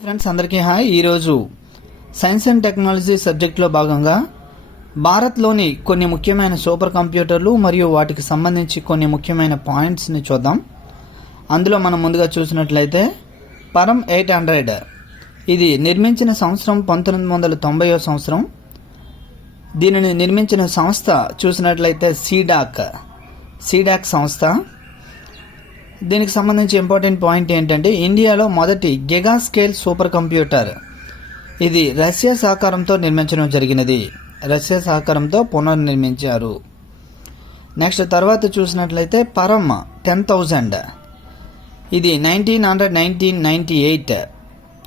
Friends అందరికీ hi. ఈరోజు science and technology సబ్జెక్ట్లో భాగంగా భారత్లోని కొన్ని ముఖ్యమైన సూపర్ కంప్యూటర్లు మరియు వాటికి సంబంధించి కొన్ని ముఖ్యమైన పాయింట్స్ని చూద్దాం. అందులో మనం ముందుగా చూసినట్లయితే పరం ఎయిట్ హండ్రెడ్. ఇది నిర్మించిన సంవత్సరం పంతొమ్మిది వందల తొంభైవ సంవత్సరం. దీనిని నిర్మించిన సంస్థ చూసినట్లయితే సీడాక్. సీడాక్ సంస్థ. దీనికి సంబంధించి ఇంపార్టెంట్ పాయింట్ ఏంటంటే ఇండియాలో మొదటి గిగా స్కేల్ సూపర్ కంప్యూటర్ ఇది రష్యా సహకారంతో నిర్మించడం జరిగినది. రష్యా సహకారంతో పునర్నిర్మించారు. నెక్స్ట్ తర్వాత చూసినట్లయితే పరమ్ టెన్ థౌజండ్ ఇది nineteen hundred nineteen ninety eight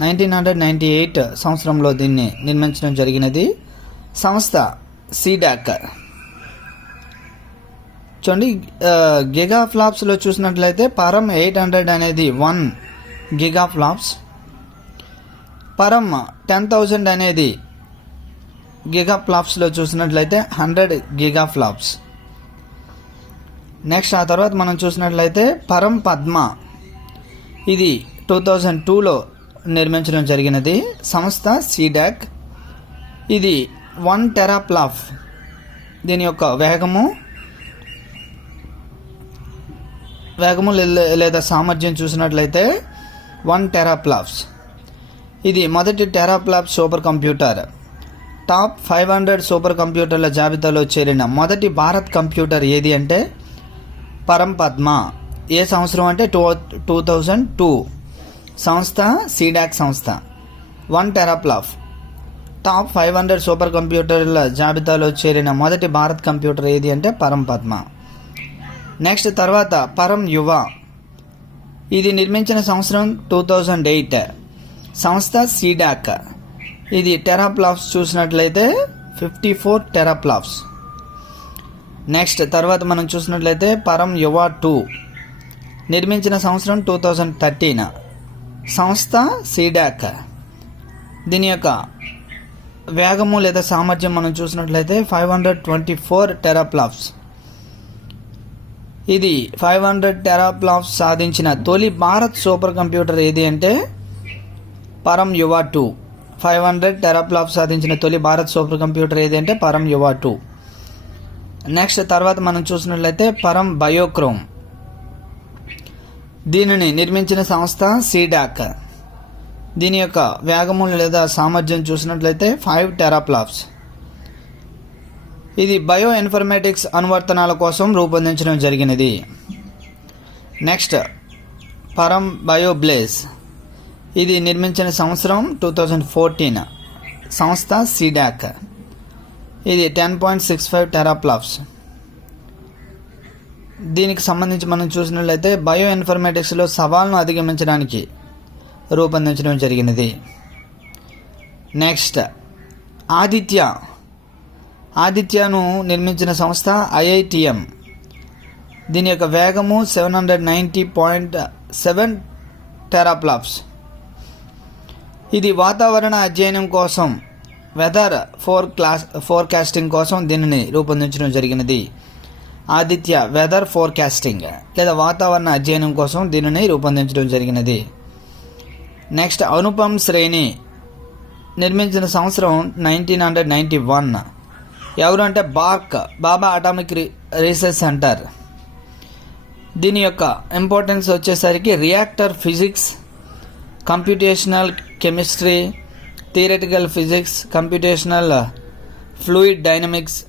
nineteen hundred ninety eight సంవత్సరంలో దీన్ని నిర్మించడం జరిగినది. సంస్థ సీడాక్ చూడండి గిగా ఫ్లాప్స్లో చూసినట్లయితే పరం ఎయిట్ హండ్రెడ్ అనేది one giga flops Param ten thousand అనేది గిగా ఫ్లాప్స్లో చూసినట్లయితే హండ్రెడ్ గిగా ఫ్లాప్స్ నెక్స్ట్ ఆ తర్వాత మనం చూసినట్లయితే పరం పద్మ. ఇది టూ థౌజండ్ టూలో నిర్మించడం జరిగినది. సంస్థ సీడాక్. ఇది వన్ టెరాప్లాఫ్. దీని యొక్క వేగము వేగము లే- లేదా సామర్థ్యం చూసినట్లయితే వన్ టెరాప్లాప్స్. ఇది మొదటి teraflop super computer. Top five hundred super కంప్యూటర్ల జాబితాలో చేరిన మొదటి భారత్ కంప్యూటర్ ఏది అంటే పరంపద్మ ఏ సంవత్సరం అంటే టూ టూ థౌజండ్ టూ. సంస్థ సీడాక్ సంస్థ. One teraflop top five hundred super కంప్యూటర్ల జాబితాలో చేరిన మొదటి భారత్ కంప్యూటర్ ఏది అంటే పరంపద్మ నెక్స్ట్ తర్వాత పరం యువ. ఇది నిర్మించిన సంవత్సరం టూ థౌజండ్ ఎయిట్ సంస్థ సీడాక్ ఇది టెరాప్లాఫ్స్ చూసినట్లయితే ఫిఫ్టీ ఫోర్ టెరాప్లాఫ్స్ నెక్స్ట్ తర్వాత మనం చూసినట్లయితే పరం యువ టూ నిర్మించిన సంవత్సరం టూ థౌజండ్ థర్టీన్ సంస్థ సీడాక్ దీని యొక్క వేగము లేదా సామర్థ్యం మనం చూసినట్లయితే five hundred twenty four teraflops ఇది ఫైవ్ హండ్రెడ్ టెరాప్లాప్స్ సాధించిన తొలి భారత్ సూపర్ కంప్యూటర్ ఏది అంటే పరం యువ టూ. ఫైవ్ హండ్రెడ్ టెరాప్లాప్ సాధించిన తొలి భారత్ సూపర్ కంప్యూటర్ ఏది అంటే పరం యువ టూ. నెక్స్ట్ తర్వాత మనం చూసినట్లయితే పరం బయోక్రోమ్. దీనిని నిర్మించిన సంస్థ సీడాక్. దీని యొక్క వేగము లేదా సామర్థ్యం చూసినట్లయితే ఫైవ్ టెరాప్లాప్స్. ఇది బయో ఇన్ఫర్మేటిక్స్ అనువర్తనాల కోసం రూపొందించడం జరిగినది. నెక్స్ట్ పరం బయోబ్లేస్ ఇది నిర్మించిన సంవత్సరం టూ థౌజండ్ ఫోర్టీన్. సంస్థ సిడాక్. ఇది ten point six five teraflops దీనికి సంబంధించి మనం చూసినట్లయితే బయో ఇన్ఫర్మేటిక్స్లో సవాల్ను అధిగమించడానికి రూపొందించడం జరిగినది. నెక్స్ట్ ఆదిత్య. ఆదిత్యను నిర్మించిన సంస్థ ఐఐటిఎం. దీని యొక్క వేగము seven hundred ninety point seven teraflops ఇది వాతావరణ అధ్యయనం కోసం వెదర్ ఫోర్ క్లాస్ ఫోర్కాస్టింగ్ కోసం దీనిని రూపొందించడం జరిగినది. ఆదిత్య వెదర్ ఫోర్కాస్టింగ్ లేదా వాతావరణ అధ్యయనం కోసం దీనిని రూపొందించడం జరిగినది. నెక్స్ట్ అనుపమ్ శ్రేణి నిర్మించిన సంవత్సరం నైన్టీన్ హండ్రెడ్ నైంటీ వన్ ఎవరు అంటే BARC. Bhabha atomic re research centre. దీని యొక్క ఇంపార్టెన్స్ వచ్చేసరికి reactor physics computational chemistry theoretical physics computational fluid dynamics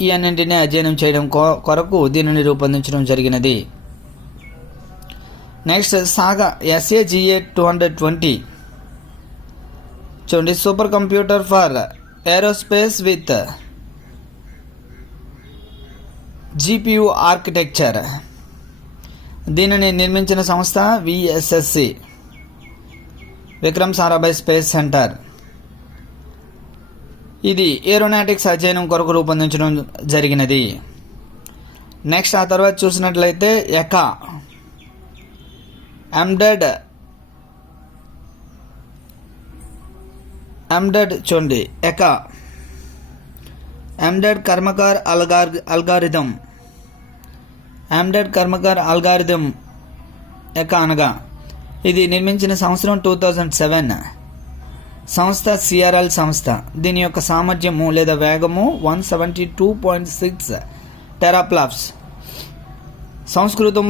ఈ అధ్యయనం చేయడం కొ- కొరకు దీనిని రూపొందించడం జరిగినది. Next SAGA SAGA two hundred twenty చూడండి super computer for aerospace with GPU architecture. దీనిని నిర్మించిన సంస్థ VSSC. Vikram Sarabhai space centre. ఇది ఏరోనాటిక్స్ అధ్యయనం కొరకు రూపొందించడం జరిగినది. నెక్స్ట్ ఆ తర్వాత చూసినట్లయితే ఎకా. ఎండెడ్ ఎండెడ్ చూడండి ఎకా. ఎండెడ్ కర్మకార్ అల్గార్ అల్గారిథం. ఎండెడ్ కర్మకార్ అల్గారిథం ఎక అనగా. ఇది నిర్మించిన సంవత్సరం టూ థౌజండ్ సెవెన్. సంస్థ సిఆర్ఎల్ సంస్థ. దీని యొక్క సామర్థ్యము లేదా వేగము one seventy two point six teraflops. సంస్కృతంలో